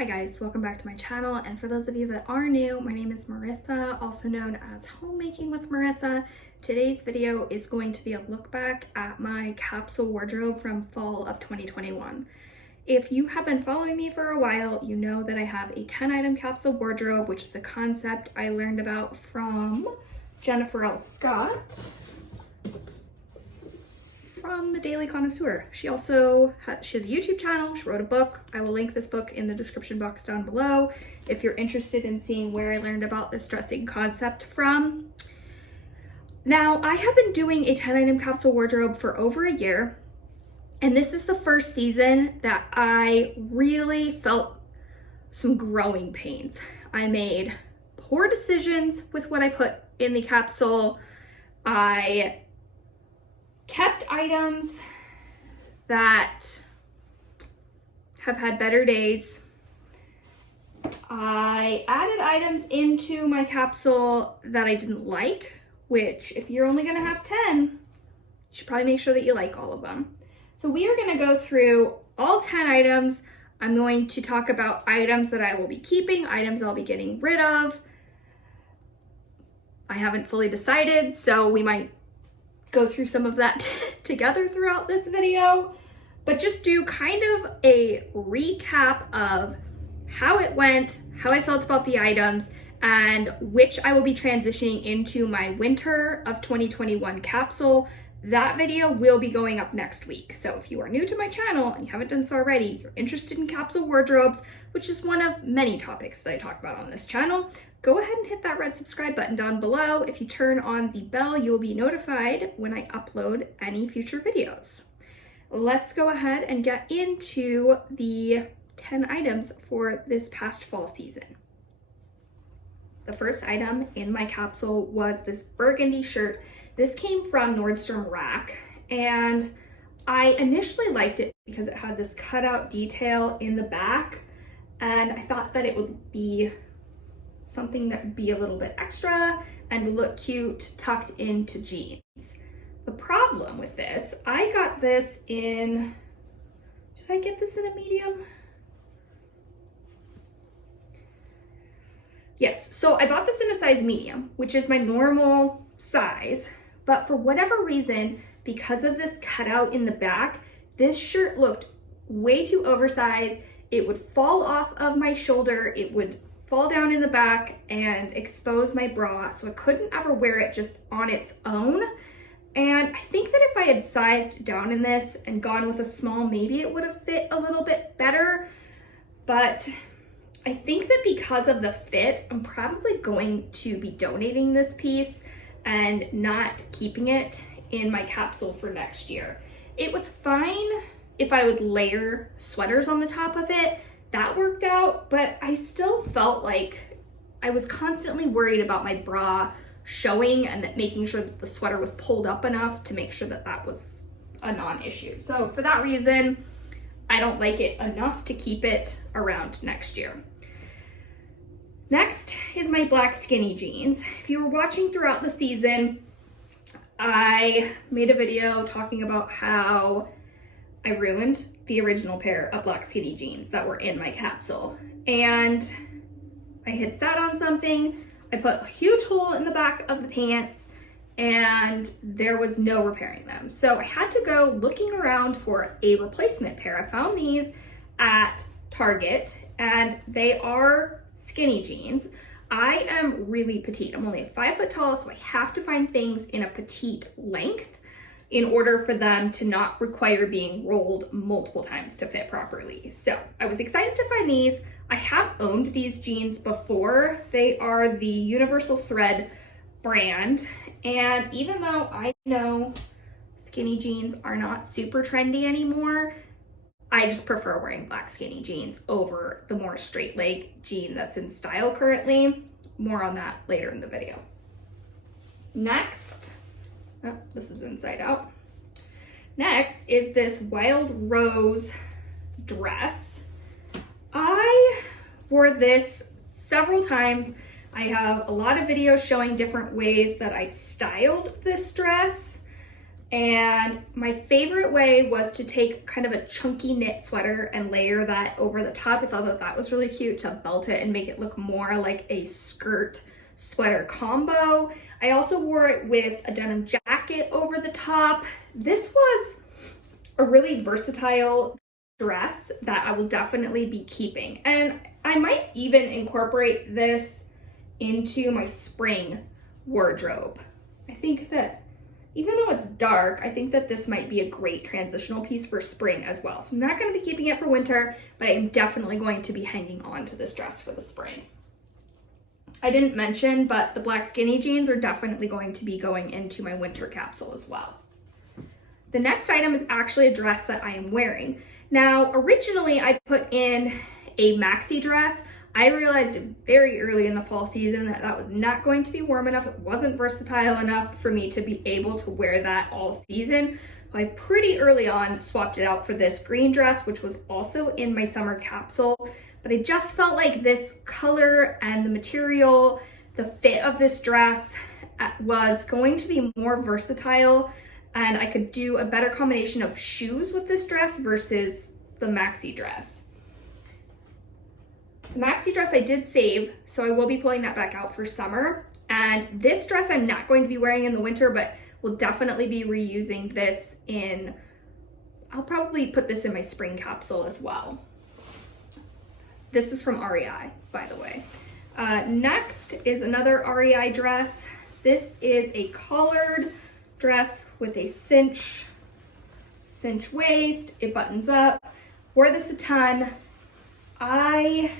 Hi guys, welcome back to my channel, and for those of you that are new, my name is Marissa, also known as Homemaking with Marissa. Today's video is going to be a look back at my capsule wardrobe from fall of 2021. If you have been following me for a while, you know that I have a 10-item capsule wardrobe, which is a concept I learned about from Jennifer L. Scott from The Daily Connoisseur. She has a YouTube channel. She wrote a book. I will link this book in the description box down below if you're interested in seeing where I learned about this dressing concept from. Now, I have been doing a 10-item capsule wardrobe for over a year, and this is the first season that I really felt some growing pains. I made poor decisions with what I put in the capsule. I kept items that have had better days. I added items into my capsule that I didn't like, which if you're only gonna have 10, you should probably make sure that you like all of them. So we are gonna go through all 10 items. I'm going to talk about items that I will be keeping, items I'll be getting rid of. I haven't fully decided, so we might go through some of that together throughout this video, but just do kind of a recap of how it went, how I felt about the items, and which I will be transitioning into my winter of 2021 capsule. That video will be going up next week. So if you are new to my channel and you haven't done so already, you're interested in capsule wardrobes, which is one of many topics that I talk about on this channel, go ahead and hit that red subscribe button down below. If you turn on the bell, you will be notified when I upload any future videos. Let's go ahead and get into the 10 items for this past fall season. The first item in my capsule was this burgundy shirt. This came from Nordstrom Rack, and I initially liked it because it had this cutout detail in the back, and I thought that it would be something that would be a little bit extra and would look cute tucked into jeans. The problem with this, I got this in, did I get this in a medium? Yes, so I bought this in a size medium, which is my normal size, but for whatever reason, because of this cutout in the back, this shirt looked way too oversized. It would fall off of my shoulder, it would fall down in the back and expose my bra, so I couldn't ever wear it just on its own. And I think that if I had sized down in this and gone with a small, maybe it would have fit a little bit better. But I think that because of the fit, I'm probably going to be donating this piece and not keeping it in my capsule for next year. It was fine if I would layer sweaters on the top of it. That worked out, but I still felt like I was constantly worried about my bra showing and that making sure that the sweater was pulled up enough to make sure that that was a non-issue. So for that reason, I don't like it enough to keep it around next year. Next is my black skinny jeans. If you were watching throughout the season, I made a video talking about how I ruined the original pair of black skinny jeans that were in my capsule. And I had sat on something, I put a huge hole in the back of the pants, and there was no repairing them. So I had to go looking around for a replacement pair. I found these at Target, and they are skinny jeans. I am really petite. I'm only 5 foot tall, so I have to find things in a petite length in order for them to not require being rolled multiple times to fit properly. So I was excited to find these. I have owned these jeans before. They are the Universal Thread brand. And even though I know skinny jeans are not super trendy anymore, I just prefer wearing black skinny jeans over the more straight leg jean that's in style currently. More on that later in the video. Next, oh, this is inside out. Next is this wild rose dress. I wore this several times. I have a lot of videos showing different ways that I styled this dress. And my favorite way was to take kind of a chunky knit sweater and layer that over the top. I thought that that was really cute to belt it and make it look more like a skirt sweater combo. I also wore it with a denim jacket over the top. This was a really versatile dress that I will definitely be keeping. And I might even incorporate this into my spring wardrobe. I think that even though it's dark, I think that this might be a great transitional piece for spring as well. So I'm not going to be keeping it for winter, but I am definitely going to be hanging on to this dress for the spring. I didn't mention, but the black skinny jeans are definitely going to be going into my winter capsule as well. The next item is actually a dress that I am wearing. Now, originally I put in a maxi dress. I realized very early in the fall season that that was not going to be warm enough. It wasn't versatile enough for me to be able to wear that all season. So I pretty early on swapped it out for this green dress, which was also in my summer capsule. But I just felt like this color and the material, the fit of this dress was going to be more versatile, and I could do a better combination of shoes with this dress versus the maxi dress. The maxi dress I did save, so I will be pulling that back out for summer. And this dress I'm not going to be wearing in the winter, but will definitely be reusing this in, I'll probably put this in my spring capsule as well. This is from REI, by the way. Next is another REI dress. This is a collared dress with a cinch waist. It buttons up. Wore this a ton. I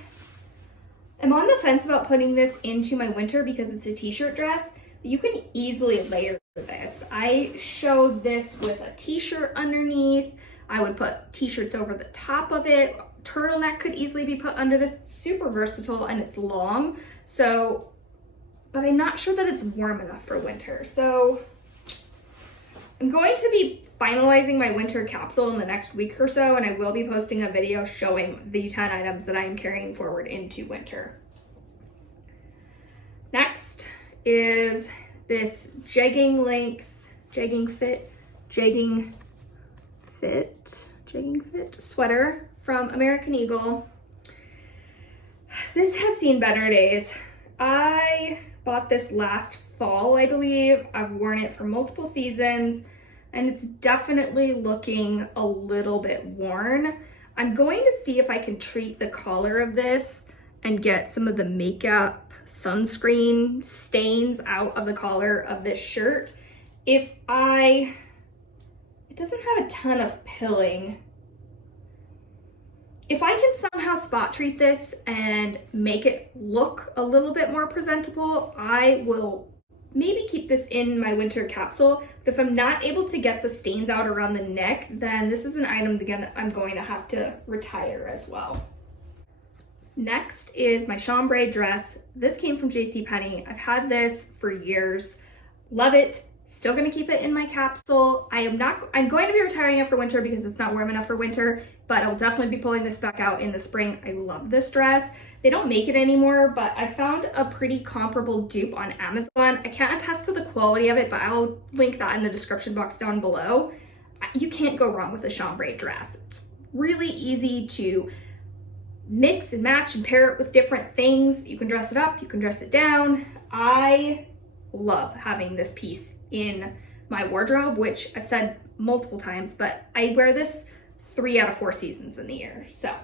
am on the fence about putting this into my winter because it's a t-shirt dress. You can easily layer this. I showed this with a t-shirt underneath. I would put t-shirts over the top of it. Turtleneck could easily be put under this. Super versatile, and it's long. So, but I'm not sure that it's warm enough for winter. So I'm going to be finalizing my winter capsule in the next week or so, and I will be posting a video showing the 10 items that I am carrying forward into winter. Next is this jegging fit sweater from American Eagle. This has seen better days. I bought this last fall, I believe. I've worn it for multiple seasons, and it's definitely looking a little bit worn. I'm going to see if I can treat the collar of this and get some of the makeup sunscreen stains out of the collar of this shirt. It doesn't have a ton of pilling. If I can somehow spot treat this and make it look a little bit more presentable, I will maybe keep this in my winter capsule. But if I'm not able to get the stains out around the neck, then this is an item again I'm going to have to retire as well. Next is my chambray dress. This came from JCPenney. I've had this for years. Love it. Still gonna keep it in my capsule. I'm going to be retiring it for winter because it's not warm enough for winter, but I'll definitely be pulling this back out in the spring. I love this dress. They don't make it anymore, but I found a pretty comparable dupe on Amazon. I can't attest to the quality of it, but I'll link that in the description box down below. You can't go wrong with a chambray dress. It's really easy to mix and match and pair it with different things. You can dress it up, you can dress it down. I love having this piece in my wardrobe, which I've said multiple times, but I wear this 3 out of 4 seasons in the year. So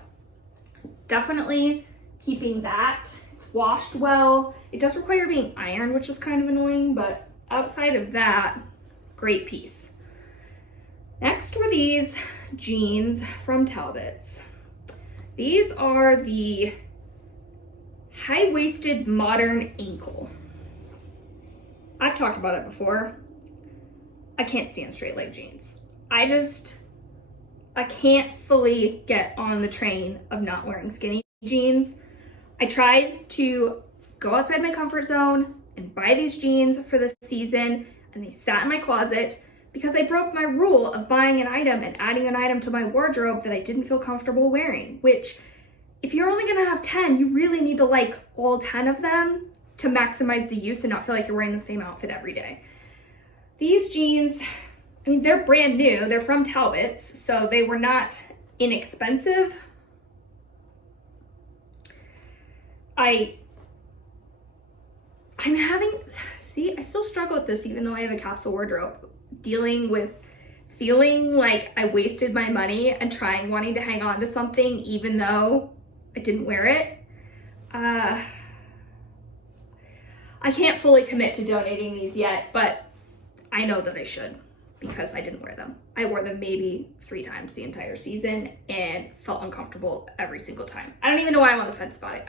definitely keeping that. It's washed well. It does require being ironed, which is kind of annoying, but outside of that, great piece. Next were these jeans from Talbots. These are the high-waisted modern ankle. I've talked about it before. I can't stand straight leg jeans. I can't fully get on the train of not wearing skinny jeans. I tried to go outside my comfort zone and buy these jeans for this season, and they sat in my closet because I broke my rule of buying an item and adding an item to my wardrobe that I didn't feel comfortable wearing, which if you're only gonna have 10, you really need to like all 10 of them to maximize the use and not feel like you're wearing the same outfit every day. These jeans I mean, they're brand new. They're from Talbots, so they were not inexpensive. I'm having, see, I still struggle with this even though I have a capsule wardrobe, dealing with feeling like I wasted my money and wanting to hang on to something even though I didn't wear it. I can't fully commit to donating these yet, but I know that I should because I didn't wear them. I wore them maybe 3 times the entire season and felt uncomfortable every single time. I don't even know why I'm on the fence about it.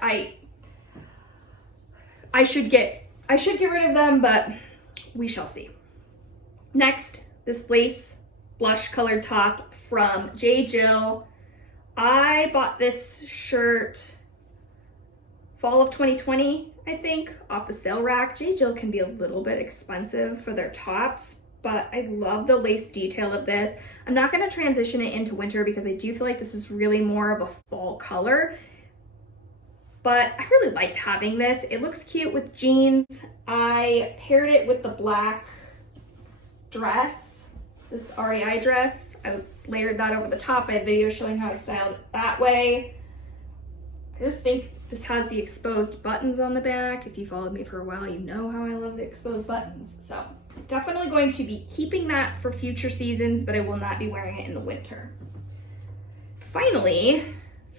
I should get rid of them, but we shall see. Next, this lace blush colored top from jjill. I bought this shirt fall of 2020, I think, off the sale rack. jjill can be a little bit expensive for their tops, but I love the lace detail of this. I'm not gonna transition it into winter because I do feel like this is really more of a fall color, but I really liked having this. It looks cute with jeans. I paired it with the black dress, this REI dress. I layered that over the top. I have videos showing how I styled it that way. I just think this has the exposed buttons on the back. If you followed me for a while, you know how I love the exposed buttons. So definitely going to be keeping that for future seasons, but I will not be wearing it in the winter. Finally,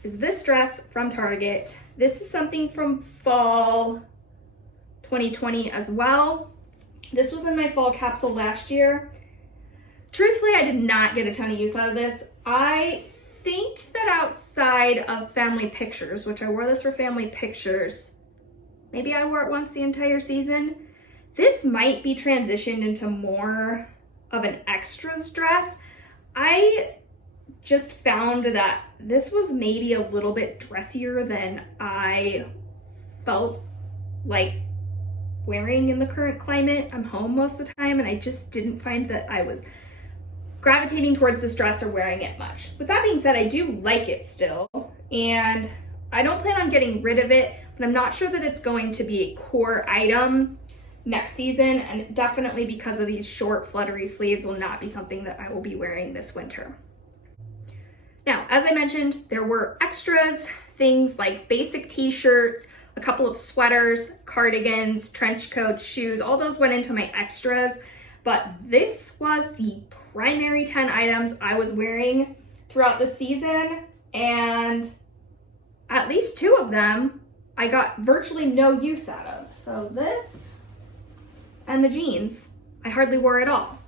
is this dress from Target. This is something from fall 2020 as well. This was in my fall capsule last year. Truthfully, I did not get a ton of use out of this. I think that outside of family pictures, which I wore this for family pictures, maybe I wore it once the entire season. This might be transitioned into more of an extras dress. I just found that this was maybe a little bit dressier than I felt like wearing in the current climate. I'm home most of the time and I just didn't find that I was gravitating towards this dress or wearing it much. With that being said, I do like it still and I don't plan on getting rid of it, but I'm not sure that it's going to be a core item next season, and definitely because of these short fluttery sleeves will not be something that I will be wearing this winter. Now, as I mentioned, there were extras, things like basic t-shirts, a couple of sweaters, cardigans, trench coats, shoes, all those went into my extras, but this was the primary 10 items I was wearing throughout the season, and at least 2 of them I got virtually no use out of. So this and the jeans, I hardly wore at all,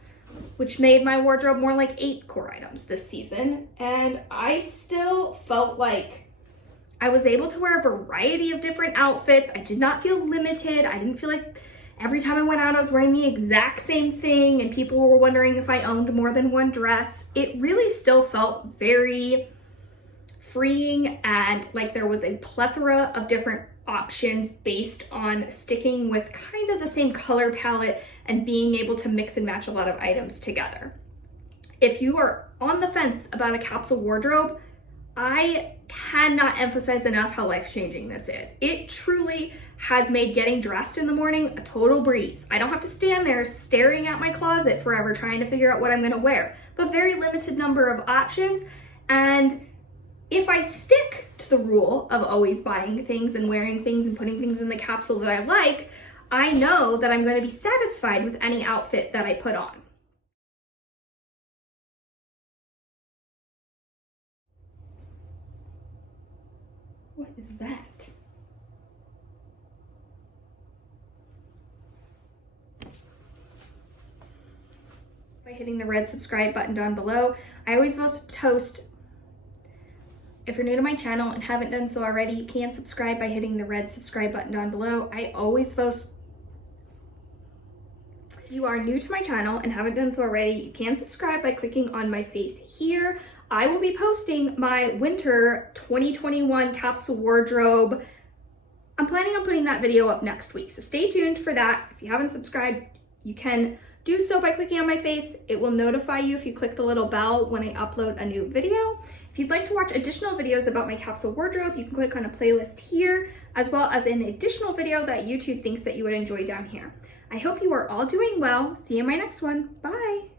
which made my wardrobe more like 8 core items this season. And I still felt like I was able to wear a variety of different outfits. I did not feel limited. I didn't feel like every time I went out I was wearing the exact same thing and people were wondering if I owned more than one dress. It really still felt very freeing and like there was a plethora of different options based on sticking with kind of the same color palette and being able to mix and match a lot of items together. If you are on the fence about a capsule wardrobe, I cannot emphasize enough how life-changing this is. It truly has made getting dressed in the morning a total breeze. I don't have to stand there staring at my closet forever trying to figure out what I'm gonna wear, but very limited number of options. And if I stick to the rule of always buying things and wearing things and putting things in the capsule that I like, I know that I'm going to be satisfied with any outfit that I put on. What is that? By hitting the red subscribe button down below. I always post. If you're new to my channel and haven't done so already, you can subscribe by hitting the red subscribe button down below. I always post. If you are new to my channel and haven't done so already, you can subscribe by clicking on my face here. I will be posting my winter 2021 capsule wardrobe. I'm planning on putting that video up next week, so stay tuned for that. If you haven't subscribed, you can do so by clicking on my face. It will notify you if you click the little bell when I upload a new video. If you'd like to watch additional videos about my capsule wardrobe, you can click on a playlist here, as well as an additional video that YouTube thinks that you would enjoy down here. I hope you are all doing well. See you in my next one. Bye.